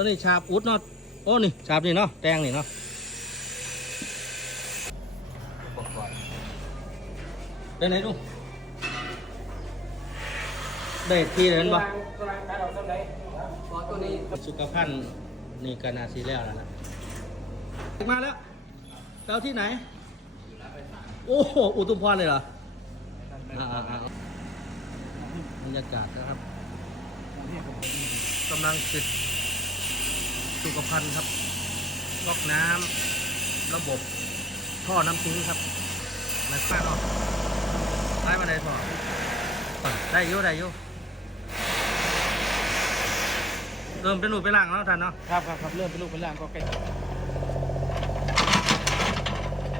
ตัวนี้ฉาบอุดเนาะโอ้นี่ฉาบนี่เนาะแตงนี่เนาะได้ไหนลูกได้ที่ไหนบ่ตัวนี้สุขภัณฑ์นี่ก็นาซีแล้วแล้วนะมาแล้วเอาที่ไหน โอ้โหอุตุมพรเลยเหรอบรรยากาศนะครับกำลังติด สุขภัณฑ์ครับก๊อกน้ำระบบท่อน้ำทิ้งครับมาข้างนอกได้มาได้ท่อได้อยุ่ได้อยุ่เริ่มเป็นหนูไปล่างแล้วท่านเนาะครับครับครับเริ่มเป็นลูกเป็นหล่างก็ใกล้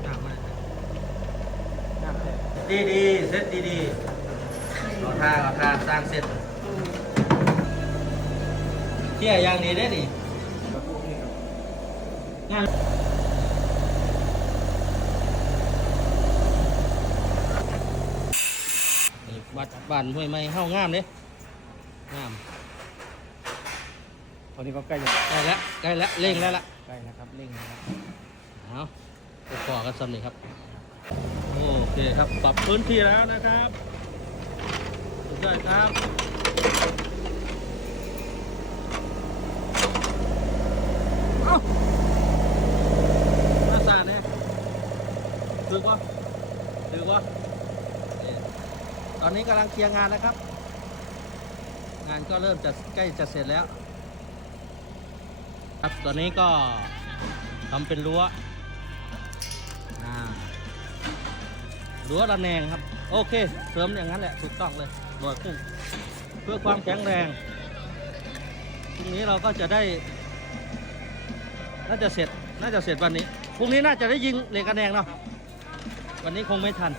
อ่ามาน้ำแท้ดีดีๆเซตดีดีๆเอาท่าเอาท่าสร้างเสร็จเที่ยอย่างนี้ได้ดิ งานนี่วัดบ้านห้วยไม้เฮ้างามเด้งามตอนนี้ก็ใกล้จะใกล้แล้วใกล้แล้วเร่งแล้วล่ะใกล้นะครับเร่งนะครับเอาไปก่อกันสำเร็จครับ โอเคครับ ปรับพื้นที่แล้วนะครับสุดยอดครับ เอ้าหน้าสาดเนี่ยถือว่า ถือว่าตอนนี้กำลังเคลียร์งานนะครับ งานก็เริ่มจะใกล้จะเสร็จแล้ว ครับตอนนี้ก็ทำเป็นรั้วรั้วระแนงครับ โอเค เสริมอย่างนั้นแหละถูกต้องเลยโดยพุ่งเพื่อความแข็งแรงพรุ่งนี้เราก็จะได้ น่าจะเสร็จน่าจะเสร็จวันนี้พรุ่งนี้น่าจะได้ยิงเหล็กระแนงเนาะ วันนี้คงไม่ทัน